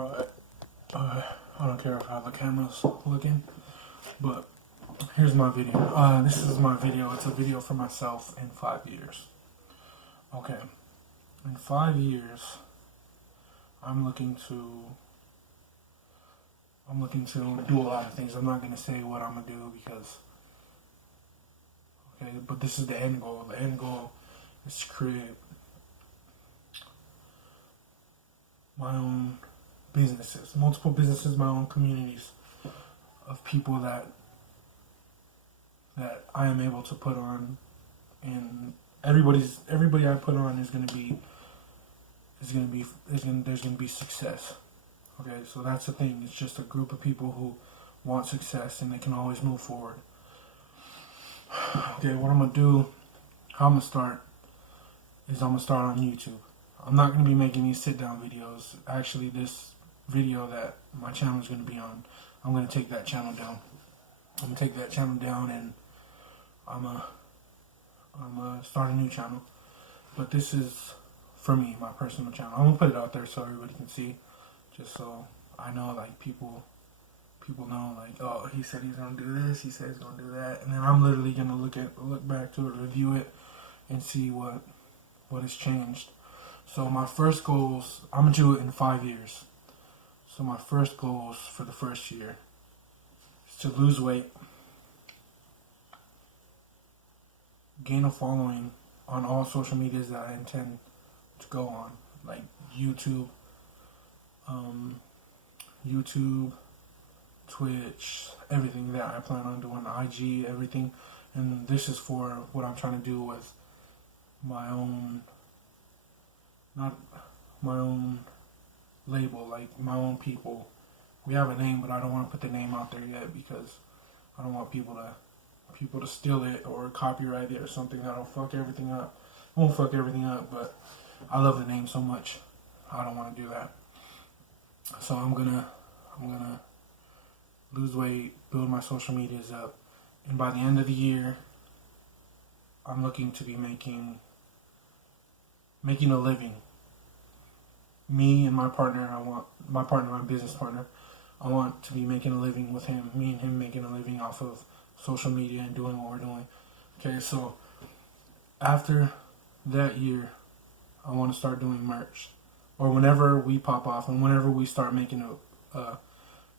Alright, I don't care how the camera's looking, but here's my video. This is my video. It's a video for myself in 5 years. Okay, in 5 years, I'm looking to do a lot of things. I'm not gonna say what I'm gonna do because, okay, but this is the end goal. The end goal is to create my own businesses, multiple businesses, my own communities of people that I am able to put on, and everybody I put on there's gonna be success. Okay, so that's the thing. It's just a group of people who want success and they can always move forward. Okay, what I'm gonna do, how I'm gonna start is I'm gonna start on YouTube. I'm not gonna be making these sit down videos. Actually, this video that my channel is gonna be on, I'm gonna take that channel down. I'm gonna take that channel down and I'm gonna start a new channel. But this is for me, my personal channel. I'm gonna put it out there so everybody can see, just so I know, like, people know, like, oh, he said he's gonna do this, he said he's gonna do that, and then I'm literally gonna look back to it, review it, and see what has changed. So my first goals, I'm gonna do it in 5 years. So my first goals for the first year is to lose weight, gain a following on all social medias that I intend to go on, like YouTube, Twitch, everything that I plan on doing, IG, everything. And this is for what I'm trying to do with my own, not my own label, like my own people. We have a name, but I don't want to put the name out there yet because I don't want people to steal it or copyright it or something that'll fuck everything up. It won't fuck everything up, but I love the name so much, I don't want to do that. So I'm gonna lose weight, build my social medias up, and by the end of the year, I'm looking to be making a living. Me and my partner, my business partner, I want to be making a living with him. Me and him making a living off of social media and doing what we're doing. Okay, so after that year, I want to start doing merch. Or whenever we pop off and whenever we start making a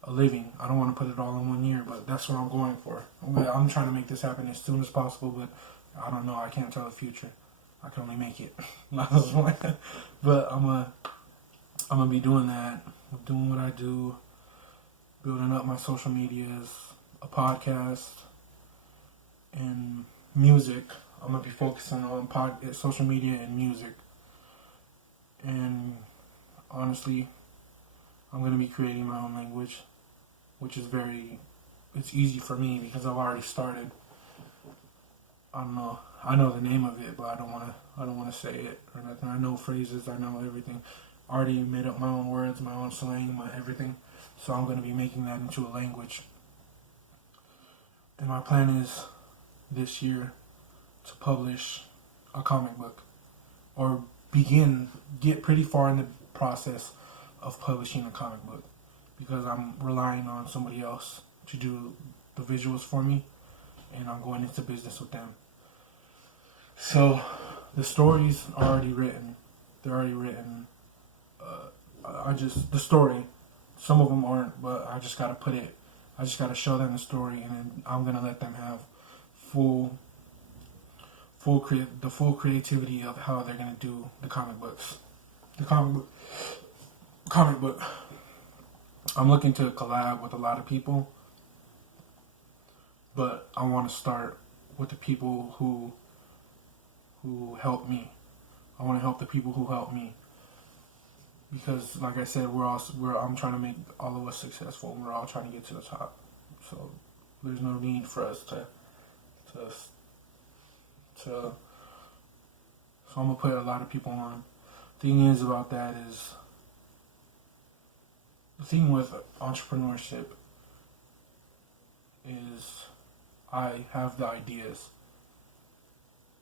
living. I don't want to put it all in 1 year, but that's what I'm going for. I'm trying to make this happen as soon as possible, but I don't know. I can't tell the future. I can only make it. But I'm gonna be doing that, doing what I do, building up my social medias, a podcast, and music. I'm gonna be focusing on social media and music. And honestly, I'm gonna be creating my own language, which is it's easy for me because I've already started. I don't know. I know the name of it, but I don't wanna say it or nothing. I know phrases. I know everything. I already made up my own words, my own slang, my everything. So I'm gonna be making that into a language. And my plan is this year to publish a comic book, or get pretty far in the process of publishing a comic book, because I'm relying on somebody else to do the visuals for me, and I'm going into business with them. So the stories are already written. They're already written. The story, some of them aren't, but I just gotta show them the story, and then I'm gonna let them have the full creativity of how they're gonna do the comic books. The comic book. I'm looking to collab with a lot of people, but I want to start with the people who help me. I want to help the people who help me, because, like I said, I'm trying to make all of us successful. We're all trying to get to the top. So there's no need for us so I'm gonna put a lot of people on. Thing is about that is, the thing with entrepreneurship is I have the ideas,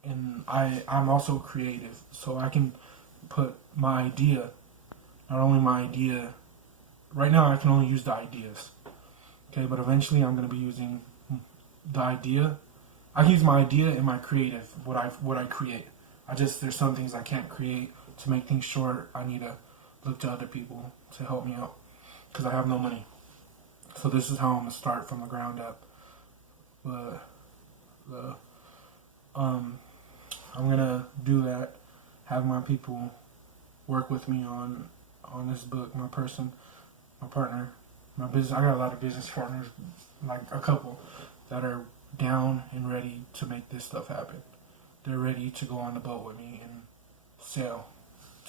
and I'm also creative, so I can put my idea, not only my idea right now I can only use the ideas. Okay, but eventually I'm gonna be using the idea. I can use my idea and my creative, what I create. There's some things I can't create. To make things short, I need to look to other people to help me out because I have no money. So this is how I'm gonna start from the ground up. But the I'm gonna do that. Have my people work with me on this book. My partner, my business. I got a lot of business partners, like a couple, that are down and ready to make this stuff happen. They're ready to go on the boat with me and sail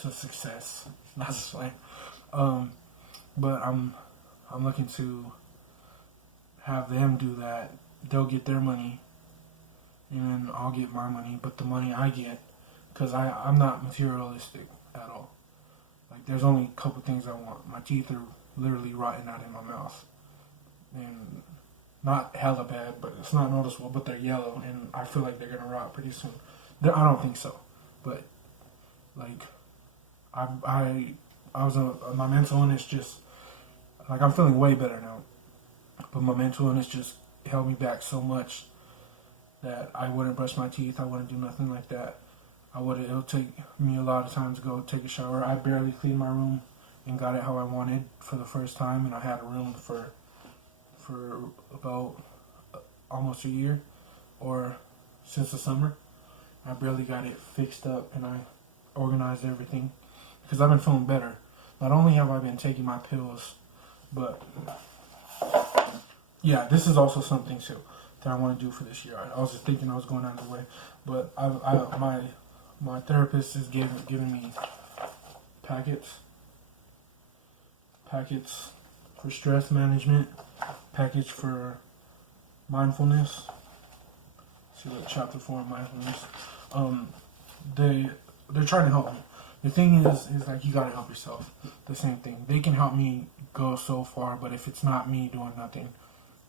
to success. Not just like, but I'm looking to have them do that. They'll get their money, and then I'll get my money. But the money I get, because I'm not materialistic at all. Like there's only a couple things I want. My teeth are literally rotting out in my mouth, and not hella bad, but it's not noticeable. But they're yellow, and I feel like they're gonna rot pretty soon. I don't think so, but like I was my mental illness just like I'm feeling way better now, but my mental illness just held me back so much that I wouldn't brush my teeth. I wouldn't do nothing like that. It'll take me a lot of time to go take a shower. I barely cleaned my room and got it how I wanted for the first time, and I had a room for about almost a year, or since the summer. I barely got it fixed up, and I organized everything because I've been feeling better. Not only have I been taking my pills, but yeah, this is also something too that I want to do for this year. I was just thinking I was going out of the way, but my therapist is giving me packets for stress management, packets for mindfulness. See what chapter 4 of mindfulness. They're trying to help me. The thing is like you gotta help yourself. The same thing. They can help me go so far, but if it's not me doing nothing,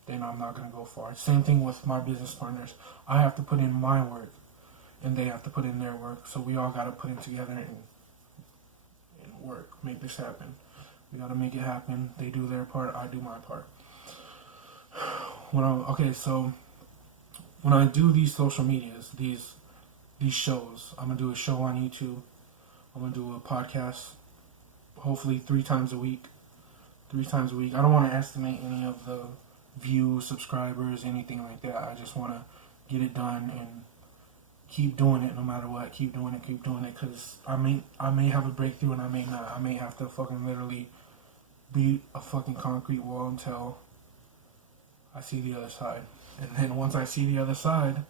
then I'm not gonna go far. Same thing with my business partners. I have to put in my work, and they have to put in their work. So we all gotta put in together and work, make this happen. We gotta make it happen. They do their part, I do my part. So when I do these social medias, these shows, I'm gonna do a show on YouTube. I'm gonna do a podcast, hopefully 3 times a week. 3 times a week. I don't want to estimate any of the views, subscribers, anything like that. I just want to get it done and keep doing it no matter what. Keep doing it, because I may have a breakthrough and I may not. I may have to fucking literally beat a fucking concrete wall until I see the other side. And then once I see the other side,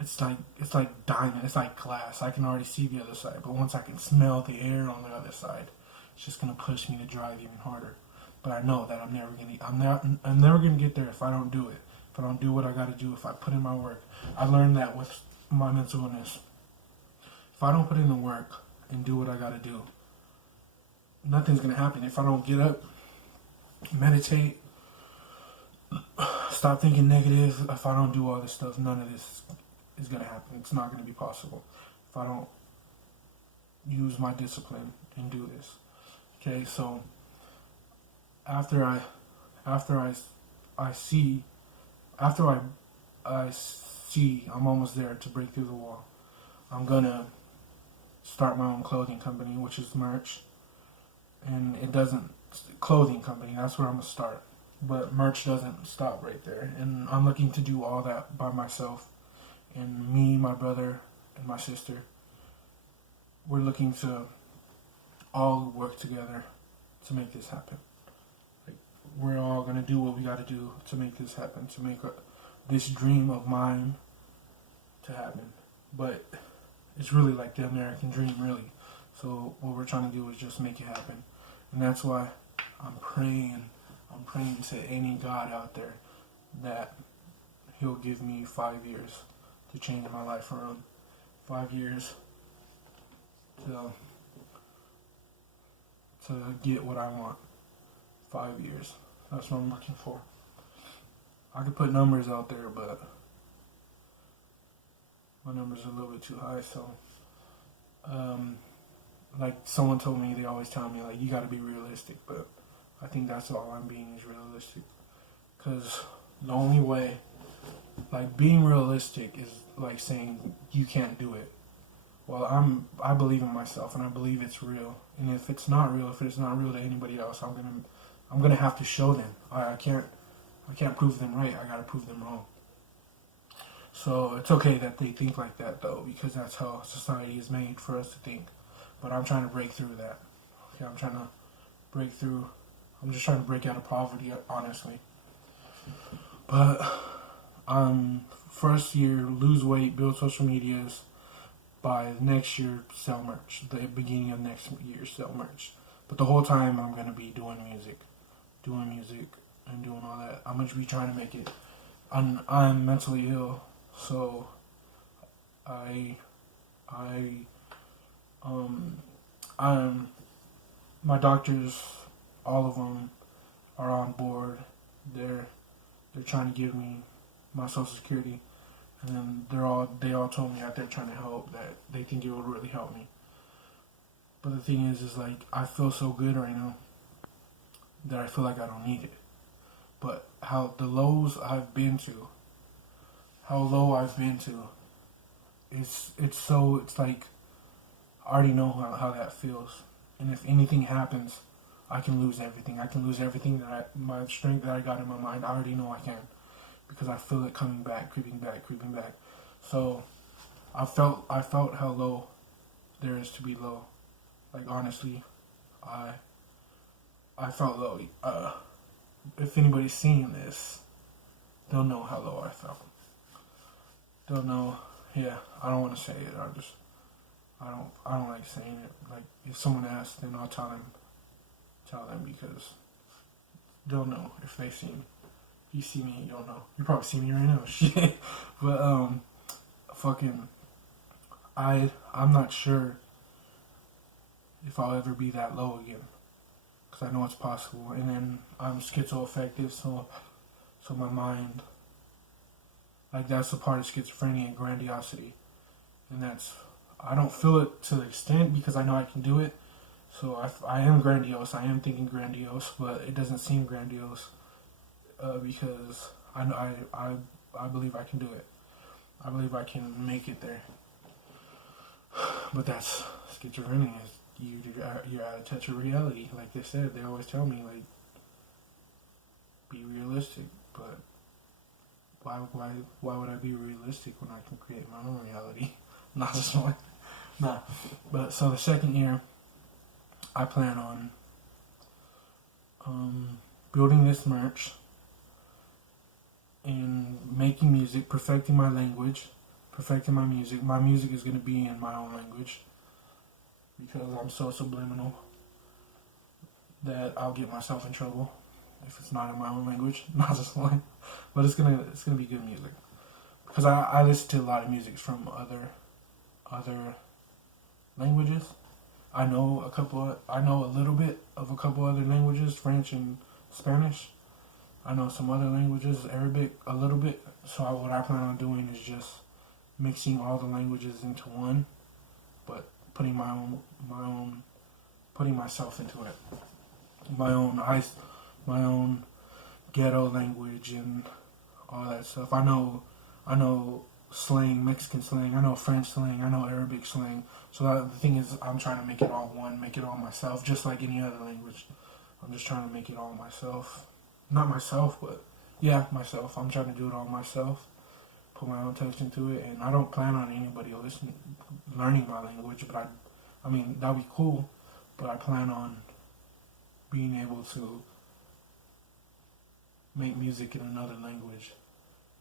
it's like diamond. It's like glass. I can already see the other side. But once I can smell the air on the other side, it's just gonna push me to drive even harder. But I know that I'm never gonna get there if I don't do it. If I don't do what I gotta do, if I put in my work. I learned that with my mental illness. If I don't put in the work and do what I gotta do, nothing's gonna happen. If I don't get up, meditate, stop thinking negative, if I don't do all this stuff, none of this is gonna happen. It's not gonna be possible if I don't use my discipline and do this. Okay, so after I see I'm almost there to break through the wall, I'm gonna start my own clothing company, which is merch. And clothing company, that's where I'm gonna start. But merch doesn't stop right there. And I'm looking to do all that by myself. And me, my brother, and my sister, we're looking to all work together to make this happen. Like, we're all gonna do what we gotta do to make this happen, to make this dream of mine to happen. But it's really like the American dream, really. So what we're trying to do is just make it happen. And that's why I'm praying to any God out there that He'll give me 5 years to change my life around. 5 years to get what I want. 5 years. That's what I'm looking for. I could put numbers out there, but my numbers are a little bit too high, so like someone told me, they always tell me, like, you gotta be realistic, but I think that's all I'm being is realistic. Because the only way, like being realistic is like saying you can't do it. Well, I believe in myself and I believe it's real. And if it's not real, if it's not real to anybody else, I'm gonna have to show them. I can't prove them right. I gotta prove them wrong. So it's okay that they think like that though, because that's how society is made for us to think. But I'm trying to break through that. Okay, I'm trying to break through. I'm just trying to break out of poverty, honestly. But first year, lose weight, build social medias. By next year, sell merch. The beginning of next year, sell merch. But the whole time, I'm gonna be doing music, and doing all that. I'm gonna be trying to make it. I'm mentally ill, so I I I'm my doctors, all of them are on board. They're trying to give me my social security, and then they all told me that they're trying to help, that they think it would really help me. But the thing is like I feel so good right now that I feel like I don't need it. But how the lows I've been to, how low I've been to, it's like I already know how that feels. And if anything happens, I can lose everything. I can lose everything my strength that I got in my mind. I already know I can, because I feel it coming back, creeping back, creeping back. So I felt how low there is to be low. Like honestly, I I felt low. If anybody's seeing this, they'll know how low I felt. They'll know. Yeah, I don't want to say it. I don't like saying it. Like if someone asks, then I'll tell them because they'll know if they see me. If you see me, you'll know. You probably see me right now. Shit. But fucking, I'm not sure if I'll ever be that low again, because I know it's possible. And then I'm schizoaffective, so my mind, like that's the part of schizophrenia and grandiosity, and that's I don't feel it to the extent because I know I can do it. So I am grandiose. I am thinking grandiose, but it doesn't seem grandiose because I believe I can do it. I believe I can make it there. But that's schizophrenia. You're out of touch with reality. Like they said, they always tell me like be realistic. But why would I be realistic when I can create my own reality? Not just one. Nah. But so the second year, I plan on building this merch and making music, perfecting my language, perfecting my music. My music is going to be in my own language because I'm so subliminal that I'll get myself in trouble if it's not in my own language. Not just one, but it's gonna be good music because I listen to a lot of music from other languages. I know a little bit of a couple other languages, French and Spanish. I know some other languages, Arabic a little bit. So what I plan on doing is just mixing all the languages into one, but putting putting myself into it. My own ghetto language and all that stuff. I know slang, Mexican slang. I know French slang. I know Arabic slang. So the thing is, I'm trying to make it all one, make it all myself, just like any other language. I'm just trying to make it all myself. Not myself, but yeah, myself. I'm trying to do it all myself, put my own touch into it, and I don't plan on anybody learning my language. But I mean, that'd be cool. But I plan on being able to make music in another language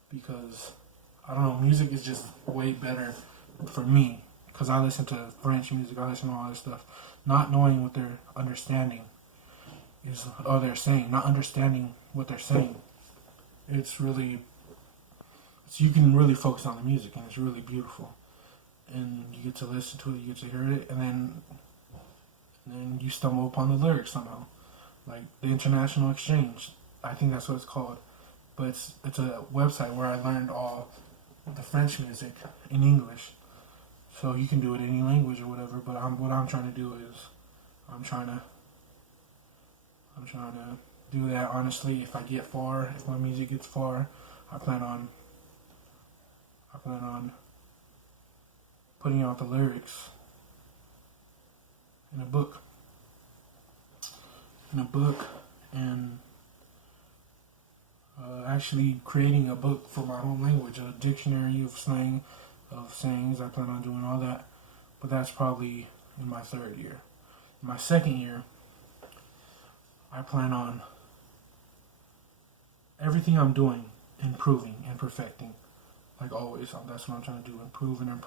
because I don't know, music is just way better for me because I listen to French music, I listen to all this stuff, not knowing what they're understanding they're saying, not understanding what they're saying. You can really focus on the music and it's really beautiful, and you get to listen to it, you get to hear it, and then you stumble upon the lyrics somehow, like the International Exchange. I think that's what it's called, but it's a website where I learned all the French music in English. So you can do it in any language or whatever. But what I'm trying to do is I'm trying I'm trying to do that. Honestly, if I get far, if my music gets far, I plan on putting out the lyrics in a book. And actually creating a book for my own language, a dictionary of slang, of sayings. I plan on doing all that, but that's probably in my third year. In my second year, I plan on everything I'm doing, improving and perfecting. Like always, that's what I'm trying to do: improve and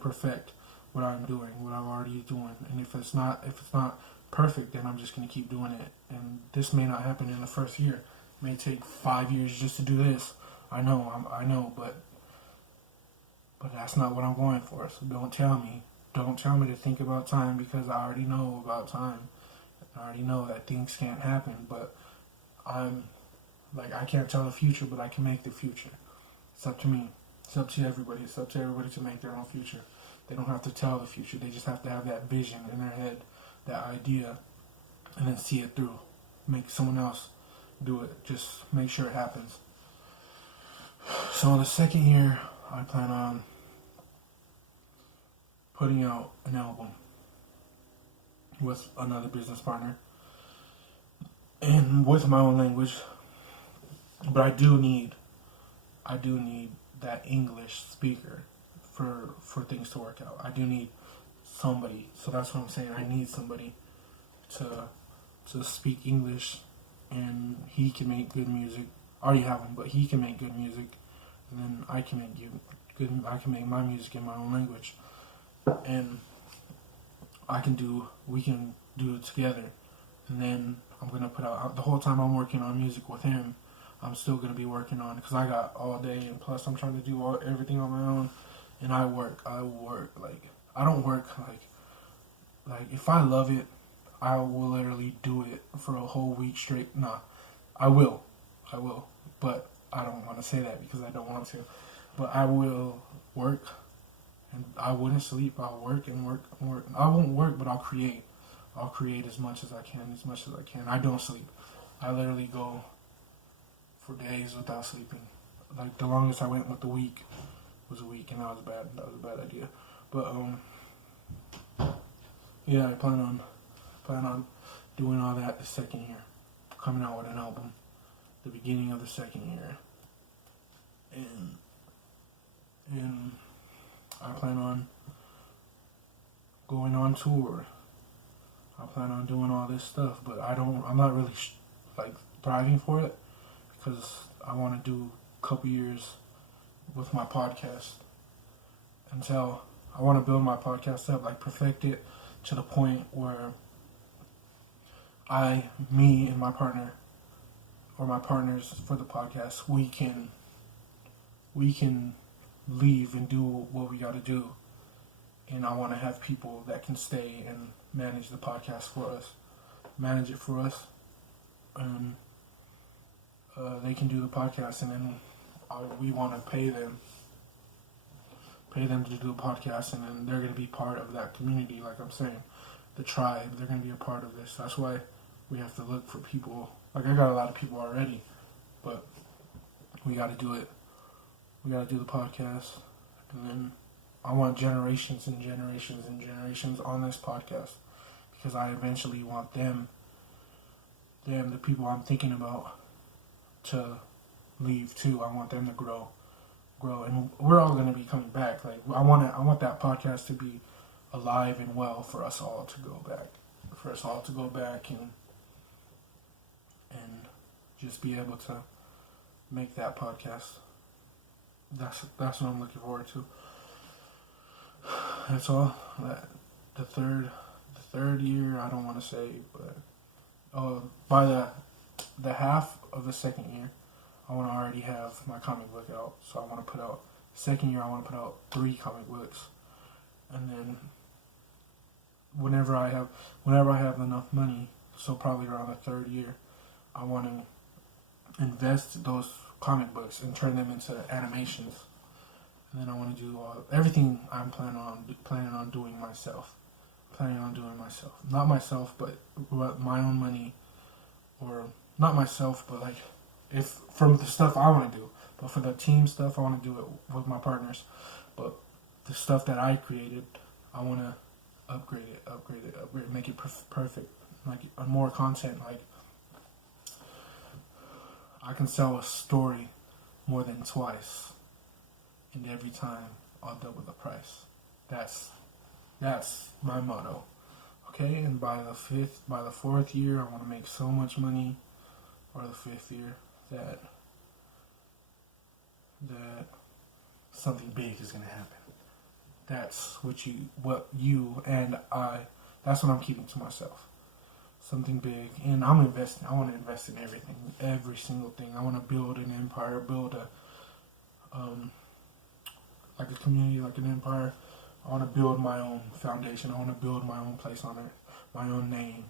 perfect what I'm doing, what I'm already doing. And if it's not perfect, then I'm just gonna keep doing it. And this may not happen in the first year. It may take 5 years just to do this. I know, but that's not what I'm going for. So don't tell me to think about time, because I already know about time. I already know that things can't happen. But I can't tell the future, but I can make the future. It's up to me. It's up to everybody. It's up to everybody to make their own future. They don't have to tell the future. They just have to have that vision in their head, that idea, and then see it through. Make someone else do it. Just make sure it happens. So in the second year, I plan on putting out an album with another business partner and with my own language. But I do need that English speaker for things to work out. I do need somebody. So that's what I'm saying. I need somebody to speak English, and he can make good music. I already have him, but he can make good music, and then I can make my music in my own language, and we can do it together. And then I'm gonna put out, the whole time I'm working on music with him, I'm still gonna be working on, because I got all day, and plus I'm trying to do everything on my own. And I work like, I don't work like if I love it, I will literally do it for a whole week straight. Nah, I will, but I don't want to say that because I don't want to. But I will work, and I wouldn't sleep. I'll work and work and work. I won't work, but I'll create. I'll create as much as I can. I don't sleep. I literally go for days without sleeping. Like the longest I went with the week was a week, and that was bad. That was a bad idea. But yeah, I plan on doing all that the second year, coming out with an album, the beginning of the second year, and I plan on going on tour. I plan on doing all this stuff, but I'm not really thriving for it, because I want to do a couple years with my podcast until I want to build my podcast up, perfect it to the point where me and my partner, or my partners for the podcast, we can leave and do what we got to do. And I want to have people that can stay and manage the podcast for us, and they can do the podcast, and then we want to pay them to do the podcast, and then they're going to be part of that community. Like I'm saying, the tribe, they're going to be a part of this. That's why we have to look for people. I got a lot of people already, but we got to do it. We got to do the podcast, and then I want generations and generations and generations on this podcast, because I eventually want them, the people I'm thinking about, to leave too. I want them to grow, and we're all going to be coming back. I want that podcast to be alive and well for us all to go back, and just be able to make that podcast. That's what I'm looking forward to. That's all. The third year, I don't want to say, but by the half of the second year, I want to already have my comic book out. So I want to put out, second year, I want to put out 3 comic books, and then whenever I have enough money, so probably around the third year, I want to invest those comic books and turn them into animations. And then I want to do everything I'm planning on doing myself. planning on doing myself. Not myself, but my own money, or not myself, but like if from the stuff I want to do. But for the team stuff, I want to do it with my partners. But the stuff that I created, I want to upgrade it, make it perfect, like more content. Like I can sell a story more than twice, and every time I'll double the price. That's my motto. Okay, and by the fourth year, I want to make so much money, or the fifth year, that something big is gonna happen. That's what you and I. That's what I'm keeping to myself. Something big, and I'm investing. I want to invest in everything, every single thing. I want to build an empire, build like a community, like an empire. I want to build my own foundation. I want to build my own place on earth, my own name,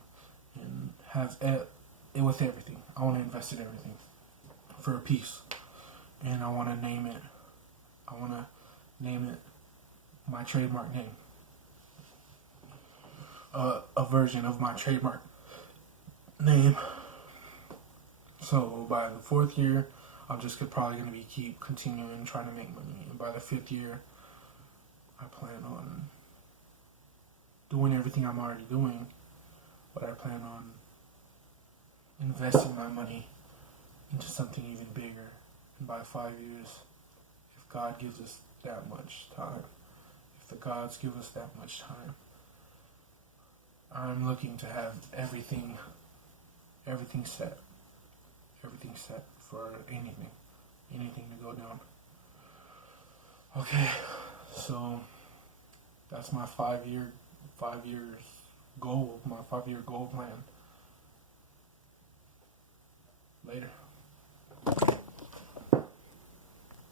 and have it with everything. I want to invest in everything for a piece, and I want to name it. I want to name it my trademark name. A version of my trademark name. So by the fourth year, I'm just probably going to keep continuing trying to make money. And by the fifth year, I plan on doing everything I'm already doing, but I plan on investing my money into something even bigger. And by 5 years, if God gives us that much time, if the gods give us that much time, I'm looking to have everything set for anything to go down. Okay, so that's my 5 years goal, my 5-year goal plan. Later.